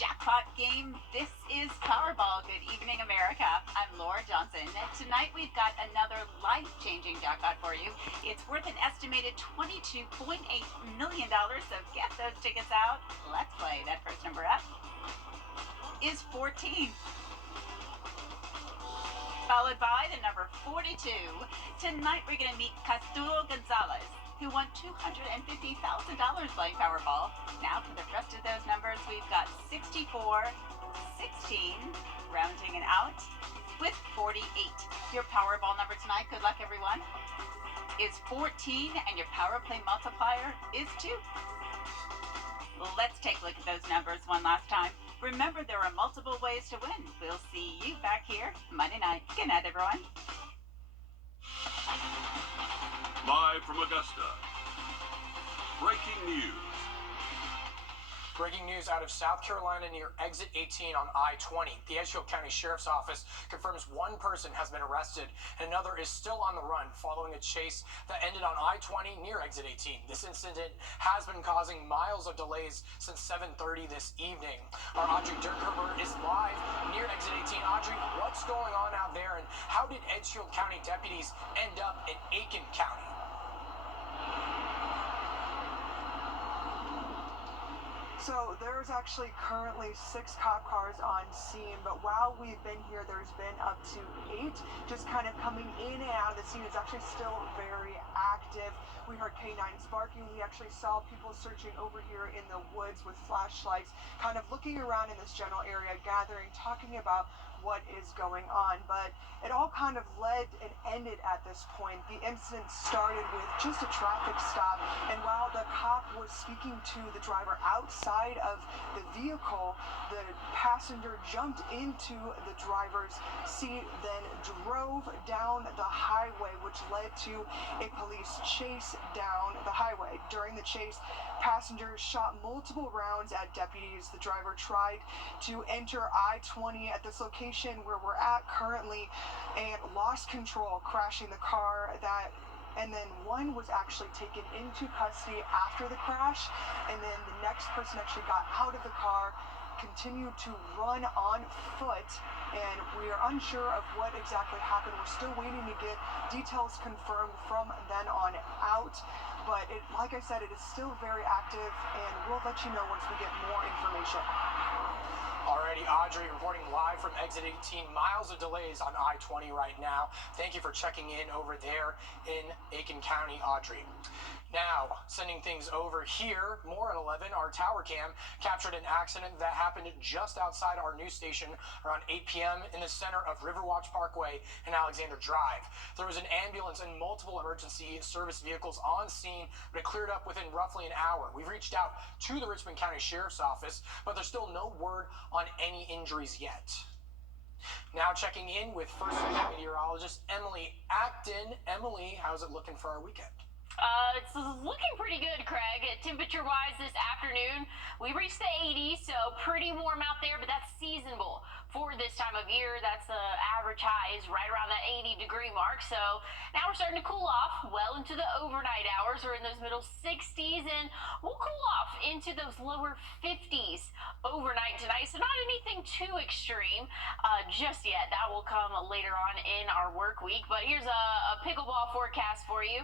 jackpot game. This is Powerball. Good evening, America. I'm Laura Johnson. Tonight we've got another life-changing jackpot for you. It's worth an estimated $22.8 million, so get those tickets out. Let's play. That first number up is 14. Followed by the number 42. Tonight we're going to meet Casturo Gonzalez, who won $250,000 playing Powerball. Now for the rest of those numbers, we've got 64, 16, rounding it out with 48. Your Powerball number tonight, good luck everyone, is 14, and your Power Play multiplier is 2. Let's take a look at those numbers one last time. Remember, there are multiple ways to win. We'll see you back here Monday night. Good night, everyone. Live from Augusta, breaking news. Breaking news out of South Carolina near exit 18 on I-20. The Edgefield County Sheriff's Office confirms one person has been arrested and another is still on the run following a chase that ended on I-20 near exit 18. This incident has been causing miles of delays since 7:30 this evening. Our Audrey Dirkherber is live near exit 18. Audrey, what's going on out there, and how did Edgefield County deputies end up in Aiken County? So there's actually currently 6 cop cars on scene, but while we've been here, there's been up to 8 just kind of coming in and out of the scene. It's actually still very active. We heard canines barking. We actually saw people searching over here in the woods with flashlights, kind of looking around in this general area, gathering, talking about what is going on. But it all kind of led and ended at this point. The incident started with just a traffic stop, and while the cop was speaking to the driver outside of the vehicle, the passenger jumped into the driver's seat, then drove down the highway, which led to a police chase down the highway. During the chase, passengers shot multiple rounds at deputies. The driver tried to enter I-20 at this location where we're at currently and lost control, crashing the car. And then one was actually taken into custody after the crash, and then the next person actually got out of the car, continued to run on foot, and we are unsure of what exactly happened. We're still waiting to get details confirmed from then on out, but like I said, it is still very active, and we'll let you know once we get more information. Alrighty, Audrey reporting live from exit 18. Miles of delays on I-20 right now. Thank you for checking in over there in Aiken County, Audrey. Now, sending things over here, more at 11, our tower cam captured an accident that happened just outside our news station around 8 p.m. in the center of Riverwatch Parkway and Alexander Drive. There was an ambulance and multiple emergency service vehicles on scene, but it cleared up within roughly an hour. We've reached out to the Richmond County Sheriff's Office, but there's still no word on any injuries yet. Now checking in with First Meteorologist Emily Acton. Emily, how's it looking for our weekend? It's looking pretty good, Craig. Temperature-wise this afternoon, we reached the 80s, so pretty warm out there, but that's seasonable for this time of year. That's the average high is right around that 80-degree mark. So now we're starting to cool off well into the overnight hours. We're in those middle 60s, and we'll cool off into those lower 50s overnight tonight. So not anything too extreme just yet. That will come later on in our work week. But here's a pickleball forecast for you.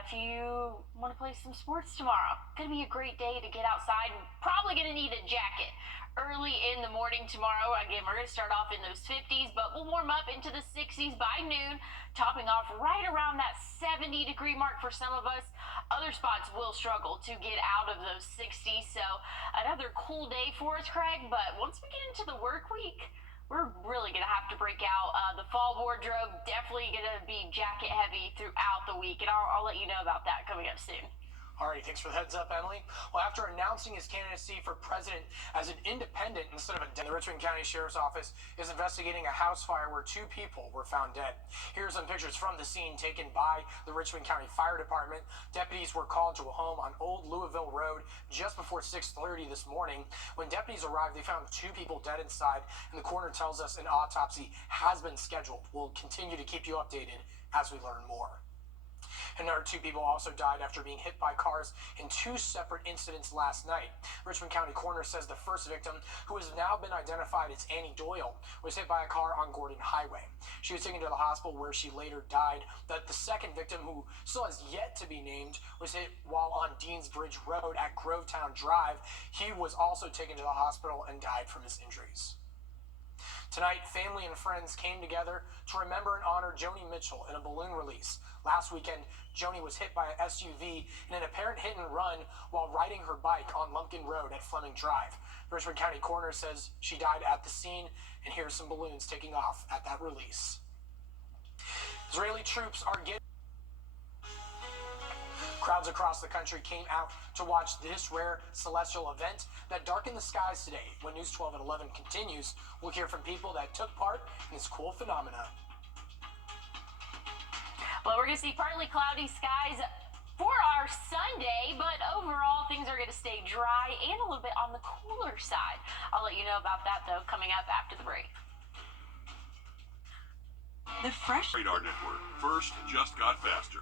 If you want to play some sports tomorrow, going to be a great day to get outside. Probably going to need a jacket early in the morning tomorrow. Again, we're going to start off in those 50s, but we'll warm up into the 60s by noon, topping off right around that 70-degree mark for some of us. Other spots will struggle to get out of those 60s, so another cool day for us, Craig. But once we get into the work week, we're really going to have to break out the fall wardrobe. Definitely going to be jacket heavy throughout the week, and I'll let you know about that coming up soon. Alrighty, thanks for the heads up, Emily. Well, after announcing his candidacy for president as an independent instead of a the Richmond County Sheriff's Office is investigating a house fire where 2 people were found dead. Here are some pictures from the scene taken by the Richmond County Fire Department. Deputies were called to a home on Old Louisville Road just before 6:30 this morning. When deputies arrived, they found 2 people dead inside, and the coroner tells us an autopsy has been scheduled. We'll continue to keep you updated as we learn more. Another 2 people also died after being hit by cars in 2 separate incidents last night. Richmond County Coroner says the first victim, who has now been identified as Annie Doyle, was hit by a car on Gordon Highway. She was taken to the hospital where she later died. The second victim, who still has yet to be named, was hit while on Deansbridge Road at Grovetown Drive. He was also taken to the hospital and died from his injuries. Tonight, family and friends came together to remember and honor Joni Mitchell in a balloon release. Last weekend, Joni was hit by an SUV in an apparent hit and run while riding her bike on Lumpkin Road at Fleming Drive. The Richmond County Coroner says she died at the scene, and here's some balloons taking off at that release. Israeli troops are getting... Crowds across the country came out to watch this rare celestial event that darkened the skies today. When News 12 at 11 continues, we'll hear from people that took part in this cool phenomena. Well, we're going to see partly cloudy skies for our Sunday, but overall things are going to stay dry and a little bit on the cooler side. I'll let you know about that, though, coming up after the break. The fresh Radar Network. First just got faster.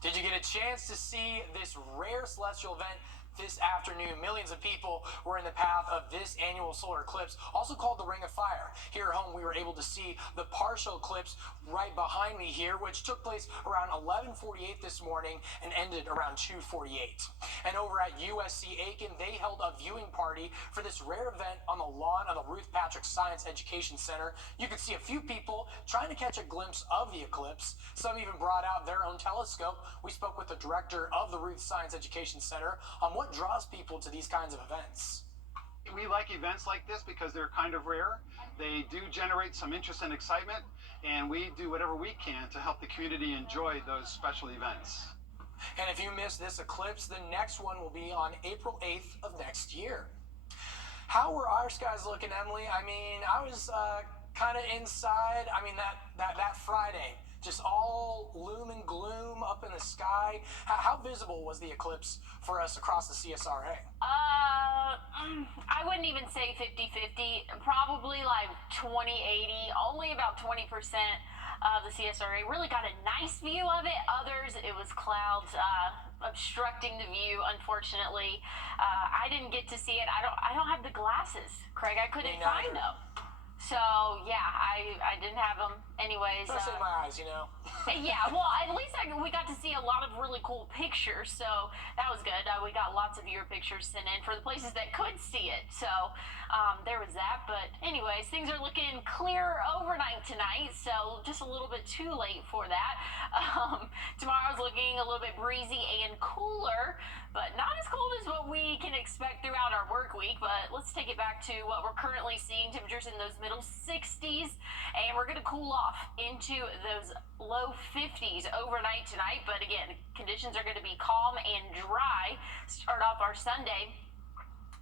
Did you get a chance to see this rare celestial event this afternoon? Millions of people were in the path of this annual solar eclipse, also called the Ring of Fire. Here at home, we were able to see the partial eclipse right behind me here, which took place around 11:48 this morning and ended around 2:48. And over at USC Aiken, they held a viewing party for this rare event on the lawn of the Ruth Patrick Science Education Center. You could see a few people trying to catch a glimpse of the eclipse. Some even brought out their own telescope. We spoke with the director of the Ruth Science Education Center on what draws people to these kinds of events. We like events like this because they're kind of rare. They do generate some interest and excitement, and we do whatever we can to help the community enjoy those special events. And if you miss this eclipse, the next one will be on April 8th of next year. How were our skies looking, Emily? I mean, I was kind of inside. I mean, that Friday, just all loom and gloom up in the sky. How visible was the eclipse for us across the CSRA? I wouldn't even say 50-50, probably like 20-80, only about 20% of the CSRA really got a nice view of it. Others, it was clouds obstructing the view, unfortunately. I didn't get to see it. I don't have the glasses, Craig. I couldn't find them. So, yeah, I didn't have them. Anyways. That's in my eyes, you know. Yeah, well, at least we got to see a lot of really cool pictures, so that was good. We got lots of viewer pictures sent in for the places that could see it. So, there was that. But anyways, things are looking clear overnight tonight, so just a little bit too late for that. Tomorrow's looking a little bit breezy and cooler, but not as cold as what we can expect throughout our work week. But let's take it back to what we're currently seeing. Temperatures in those middle 60s, and we're going to cool off into those low 50s overnight tonight. But again, conditions are going to be calm and dry. Start off our Sunday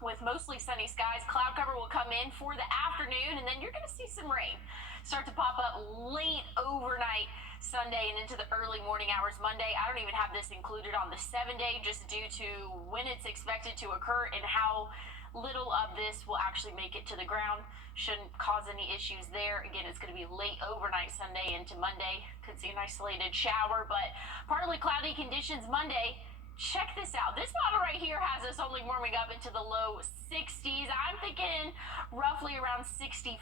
with mostly sunny skies. Cloud cover will come in for the afternoon, and then you're going to see some rain start to pop up late overnight Sunday and into the early morning hours Monday. I don't even have this included on the 7-day just due to when it's expected to occur and how little of this will actually make it to the ground. Shouldn't cause any issues there. Again, it's going to be late overnight Sunday into Monday. Could see an isolated shower, but partly cloudy conditions Monday. Check this out. This model right here has us only warming up into the low 60s. I'm thinking roughly around 65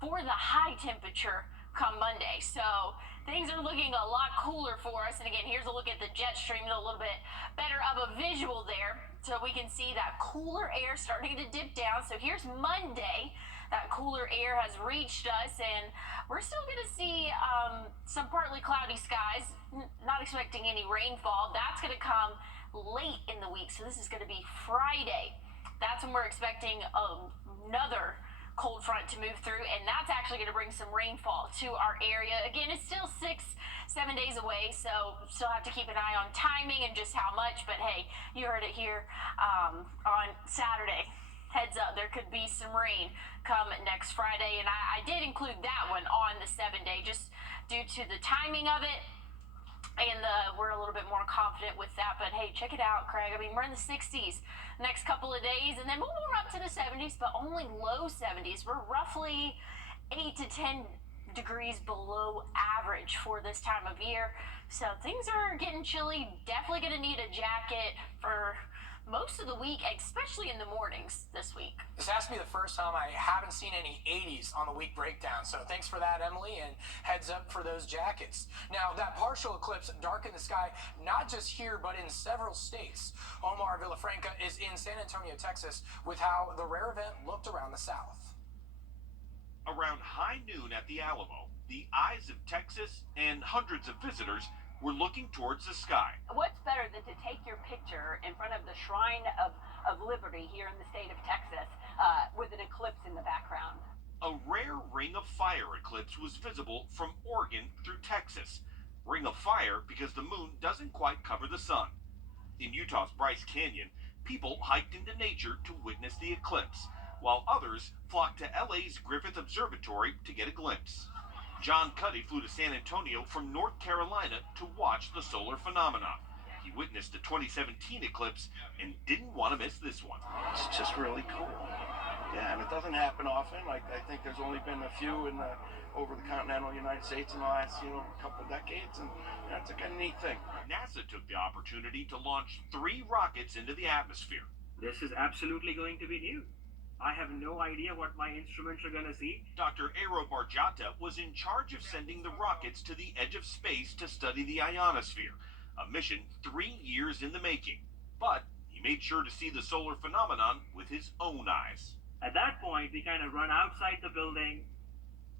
for the high temperature come Monday. So things are looking a lot cooler for us. And again, here's a look at the jet stream, a little bit better of a visual there. So we can see that cooler air starting to dip down. So here's Monday. That cooler air has reached us, and we're still going to see some partly cloudy skies. Not expecting any rainfall. That's going to come late in the week. So this is going to be Friday. That's when we're expecting another cold front to move through, and that's actually going to bring some rainfall to our area. Again, it's still 6-7 days away, so still have to keep an eye on timing and just how much. But hey, you heard it here on Saturday. Heads up, there could be some rain come next Friday, and I did include that one on the 7-day just due to the timing of it. And we're a little bit more confident with that. But hey, check it out, Craig. I mean, we're in the 60s next couple of days, and then we'll warm up to the 70s, but only low 70s. We're roughly 8 to 10 degrees below average for this time of year. So things are getting chilly. Definitely going to need a jacket for most of the week, especially in the mornings this week. This has to be the first time I haven't seen any 80s on the week breakdown, so thanks for that, Emily, and heads up for those jackets. Now, that partial eclipse darkened the sky not just here, but in several states. Omar Villafranca is in San Antonio, Texas, with how the rare event looked around the South. Around high noon at the Alamo, the eyes of Texas and hundreds of visitors were looking towards the sky. What's better than to take your picture in front of the Shrine of Liberty here in the state of Texas with an eclipse in the background? A rare ring of fire eclipse was visible from Oregon through Texas. Ring of fire because the moon doesn't quite cover the sun. In Utah's Bryce Canyon, people hiked into nature to witness the eclipse, while others flocked to LA's Griffith Observatory to get a glimpse. John Cuddy flew to San Antonio from North Carolina to watch the solar phenomenon. He witnessed the 2017 eclipse and didn't want to miss this one. It's just really cool. Yeah, and it doesn't happen often. Like, I think there's only been a few over the continental United States in the last, couple of decades, and that's a kind of neat thing. NASA took the opportunity to launch 3 rockets into the atmosphere. This is absolutely going to be new. I have no idea what my instruments are going to see. Dr. Aero Barjata was in charge of sending the rockets to the edge of space to study the ionosphere, a mission 3 years in the making. But he made sure to see the solar phenomenon with his own eyes. At that point, we kind of run outside the building,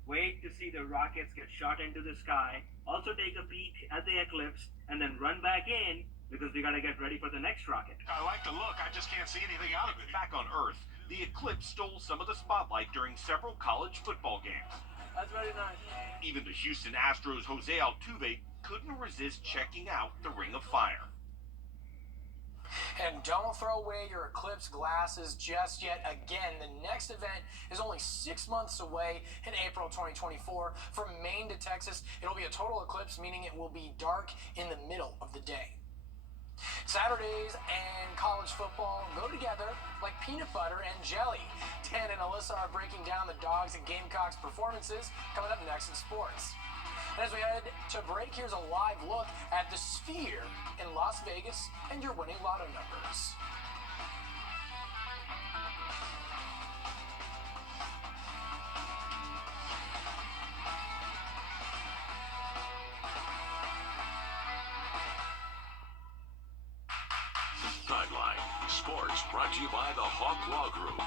wait to see the rockets get shot into the sky, also take a peek at the eclipse, and then run back in because we got to get ready for the next rocket. I like the look, I just can't see anything out of it. Back on Earth, the eclipse stole some of the spotlight during several college football games. That's very nice. Even the Houston Astros' Jose Altuve couldn't resist checking out the Ring of Fire. And don't throw away your eclipse glasses just yet. Again, the next event is only 6 months away in April 2024. From Maine to Texas, it'll be a total eclipse, meaning it will be dark in the middle of the day. Saturdays and college football go together like peanut butter and jelly. Dan and Alyssa are breaking down the Dogs and Gamecocks performances coming up next in sports. And as we head to break, here's a live look at the Sphere in Las Vegas and your winning lotto numbers. Timeline Sports brought to you by the Hawk Law Group.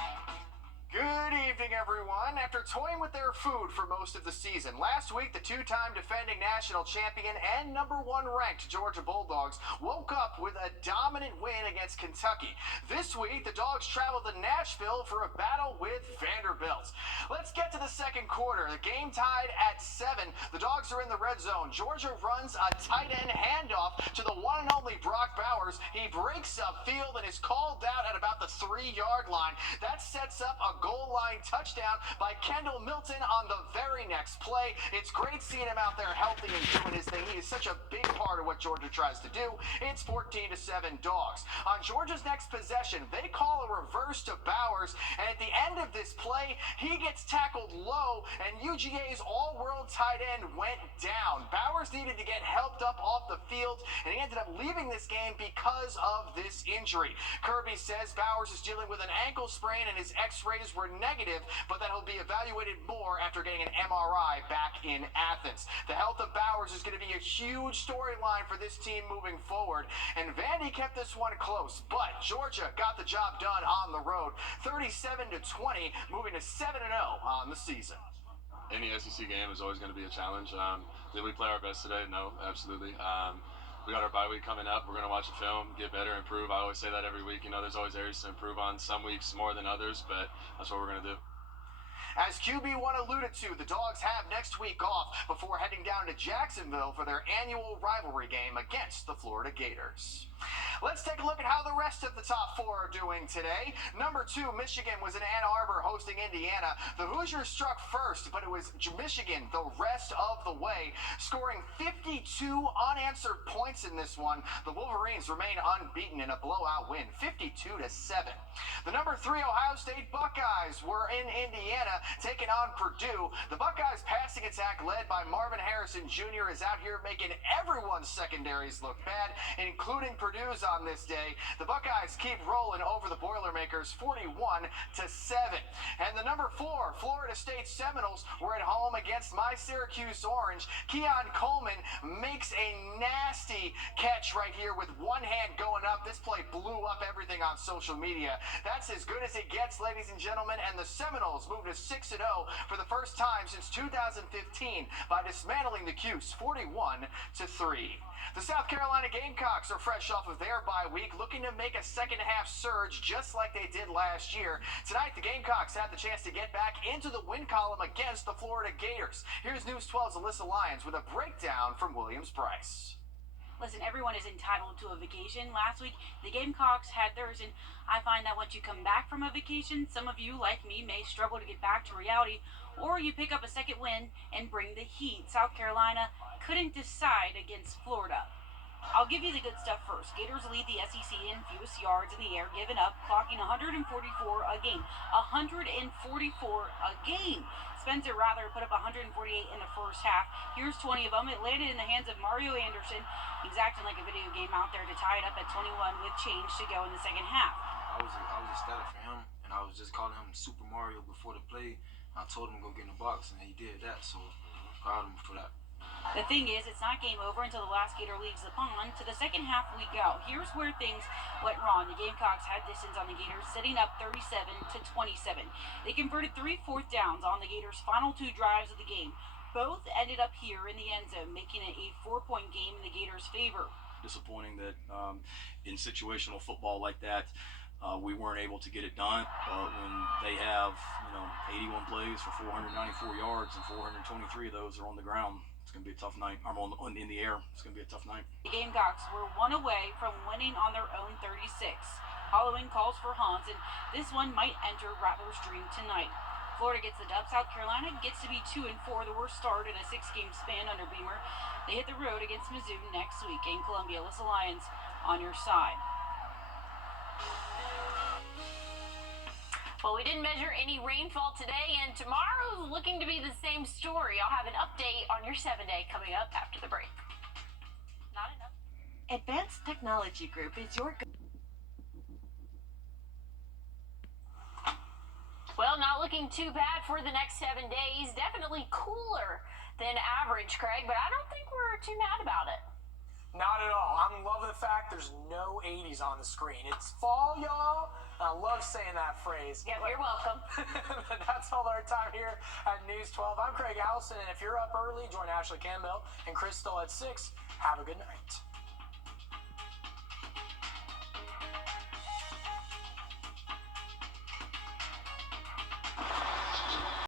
Good evening, everyone. After toying with their food for most of the season, last week the 2-time defending national champion and #1 ranked Georgia Bulldogs woke up with a dominant win against Kentucky. This week, the Dogs traveled to Nashville for a battle with Vanderbilt. Let's get to the second quarter. The game tied at 7. The Dogs are in the red zone. Georgia runs a tight end handoff to the one and only Brock Bowers. He breaks upfield and is called out at about the 3-yard line. That sets up a goal line touchdown by Kendall Milton on the very next play. It's great seeing him out there healthy and doing his thing. He is such a big part of what Georgia tries to do. It's 14-7 Dogs. On Georgia's next possession, they call a reverse to Bowers, and at the end of this play, he gets tackled low, and UGA's all-world tight end went down. Bowers needed to get helped up off the field, and he ended up leaving this game because of this injury. Kirby says Bowers is dealing with an ankle sprain, and his x-rays were negative, but that he'll be evaluated more after getting an MRI back in Athens. The health of Bowers is going to be a huge storyline for this team moving forward, and Vandy kept this one close, but Georgia got the job done on the road, 37-20, moving to 7-0 on the season. Any SEC game is always going to be a challenge. Did we play our best today? No, absolutely. We got our bye week coming up. We're going to watch a film, get better, improve. I always say that every week. There's always areas to improve on. Some weeks more than others, but that's what we're going to do. As QB1 alluded to, the Dogs have next week off before heading down to Jacksonville for their annual rivalry game against the Florida Gators. Let's take a look at how the rest of the top 4 are doing today. Number 2, Michigan was in Ann Arbor hosting Indiana. The Hoosiers struck first, but it was Michigan the rest of the way, scoring 52 unanswered points in this one. The Wolverines remain unbeaten in a blowout win, 52-7. The number 3 Ohio State Buckeyes were in Indiana. Carolina taking on Purdue. The Buckeyes passing attack led by Marvin Harrison Jr. is out here making everyone's secondaries look bad, including Purdue's on this day. The Buckeyes keep rolling over the Boilermakers 41-7. And the number 4 Florida State Seminoles were at home against my Syracuse Orange. Keon Coleman makes a nasty catch right here with one hand going up. This play blew up everything on social media. That's as good as it gets, ladies and gentlemen, and the Seminoles move to 6-0 for the first time since 2015 by dismantling the Cuse 41-3. The South Carolina Gamecocks are fresh off of their bye week, looking to make a second half surge just like they did last year. Tonight, the Gamecocks had the chance to get back into the win column against the Florida Gators. Here's News 12's Alyssa Lyons with a breakdown from Williams-Brice. Listen, everyone is entitled to a vacation. Last week, the Gamecocks had theirs, and I find that once you come back from a vacation, some of you, like me, may struggle to get back to reality, or you pick up a second win and bring the heat. South Carolina couldn't decide against Florida. I'll give you the good stuff first. Gators lead the SEC in fewest yards in the air given up, clocking 144 a game. 144 a game. Spencer Rattler put up 148 in the first half. Here's 20 of them. It landed in the hands of Mario Anderson. He's acting like a video game out there to tie it up at 21 with change to go in the second half. I was ecstatic for him, and I was just calling him Super Mario before the play. I told him to go get in the box, and he did that, so proud of him for that. The thing is, it's not game over until the last Gator leaves the pond. To the second half we go. Here's where things went wrong. The Gamecocks had distance on the Gators, setting up 37-27. They converted 3 fourth downs on the Gators' final 2 drives of the game. Both ended up here in the end zone, making it a 4-point game in the Gators' favor. Disappointing that in situational football like that, we weren't able to get it done. When they have 81 plays for 494 yards and 423 of those are on the ground, it's going to be a tough night. In the air, it's going to be a tough night. The Gamecocks were 1 away from winning on their own 36. Following calls for Hans, and this one might enter Rattler's dream tonight. Florida gets the dub. South Carolina gets to be 2-4, the worst start in a 6-game span under Beamer. They hit the road against Mizzou next week in Columbia. Alyssa Lyons on your side. Well, we didn't measure any rainfall today, and tomorrow's looking to be the same story. I'll have an update on your 7-day coming up after the break. Not enough. Advanced Technology Group is your... Well, not looking too bad for the next 7 days. Definitely cooler than average, Craig, but I don't think we're too mad about it. Not at all. I'm loving the fact there's no 80s on the screen. It's fall, y'all. I love saying that phrase. Yeah, you're welcome. That's all our time here at News 12. I'm Craig Allison, and if you're up early, join Ashley Campbell and Crystal at 6. Have a good night.